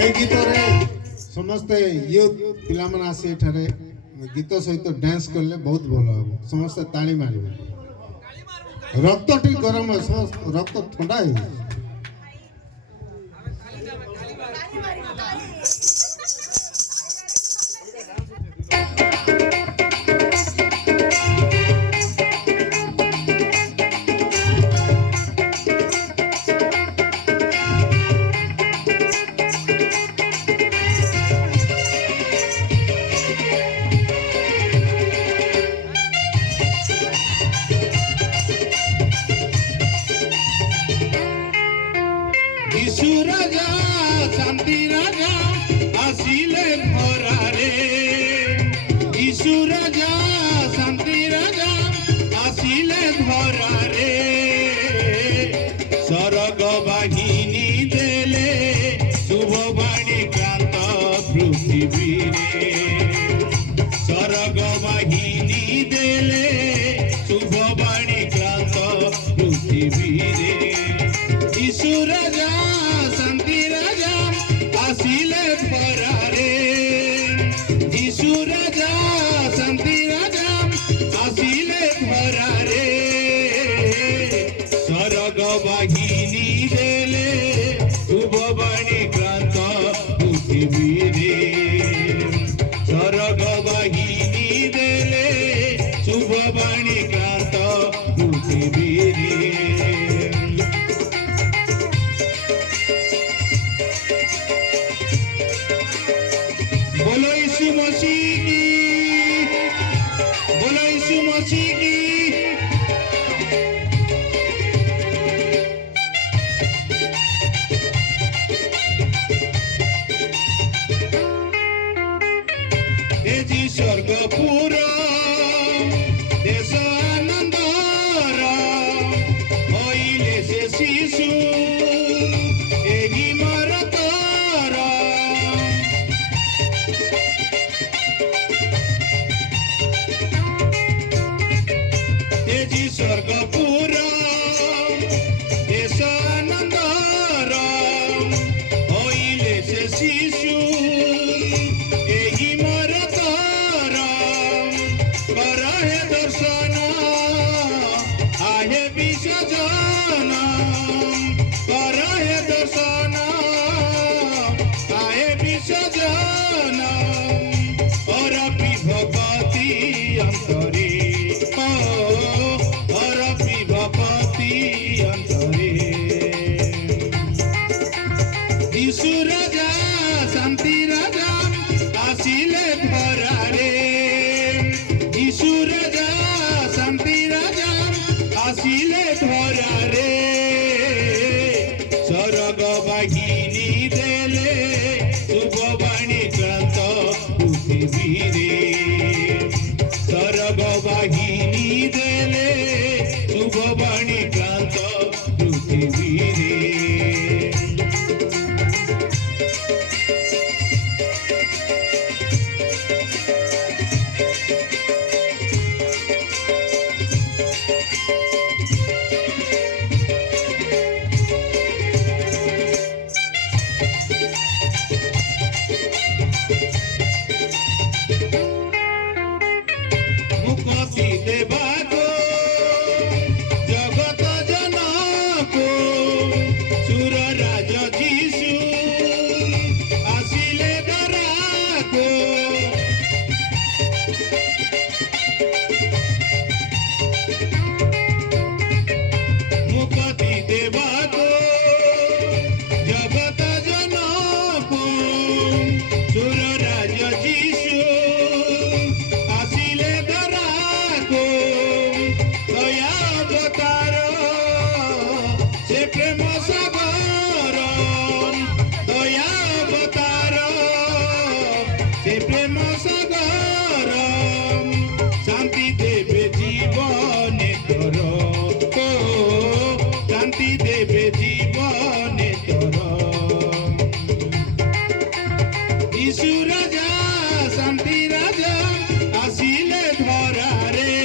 এই গীতরে ସମସ୍ତେ ୟୁଥ୍ ପିଲାମାନେ ଆସି ଏଠାରେ ଗୀତ ସହିତ ଡ୍ୟାନ୍ସ କଲେ ବହୁତ ଭଲ ହେବ। ସମସ୍ତେ ତାଳି ମାରିବେ। ରକ୍ତ ଟିକେ ଗରମ ରକ୍ତ ଥଣ୍ଡା ହେଇଯିବ। यीशु राजा शांति राजा आसिले भरारे यीशु राजा शांति राजा आसिले भरारे सरग बाहिनी देले शुभ बाणी क्रांत पृथ्वी रे सरग बाहिनी देले शुभ बाणी क्रांत पृथ्वी रे यीशु राजा शांति राजा आसिले भरारे यीशु राजा शांति राजा आसिले भरारे सरग बाहिनी देले शुभ बाणी क्रांत पृथ्वी रे सरग बाहिनी देले शुभ बाणी क्रांत पृथ्वी रे बोलो यीशु मसीह की बोलो यीशु मसीह की जी स्वर्गपुर देश आनंदर होइले से शिशु एही मरतर तेजी स्वर्गपुर देश आनंदर होइले से शिशु एही मरतर करहे दर्शन आहे विसर्जन करहे दर्शन आहे विसर्जन और भगवती अंतरे यीशु राजा शांति राजा आसिले भरारे यीशु राजा शांति राजा आसिले भरारे सरग बाहिनी देले शुभ बाणी क्रांत पृथ्वी रे सरग बाहिनी देले शुभ बाणी क्रांत पृथ्वी रे मुक्ति देवाको जगत जनको सुर राज जीशु आसिले दराको मुक्ति देवाको जगत जनको सुर राज जीशु आसिले दराको दया अवतार से प्रेम सागर दया अवतार से प्रेम सागर शांति देवे जीवन तोर शांति देवे जीवन तोर यीशु राजा शांति राजा आसिले भरारे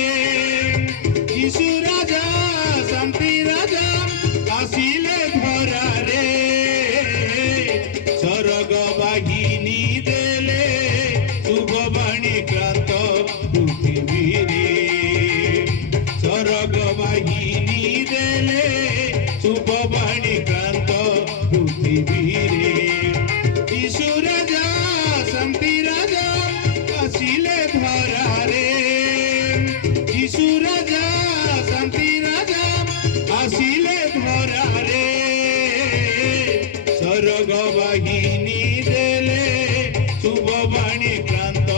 यीशु राजा शांति राजा आसिले भरारे सरग বাহিনী দেলে শুভবাণী ক্রান্ত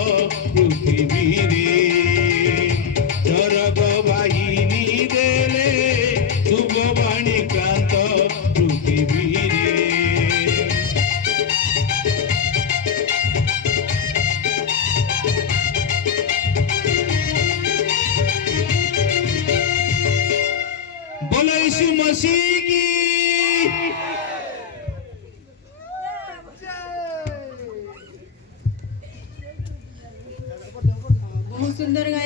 পৃথিবীরে স্বর্গ বাহিনী দেলে শুভবাণী ক্রান্ত পৃথিবীরে बोलो यीशु मसीह की बहुत सुंदर गाया।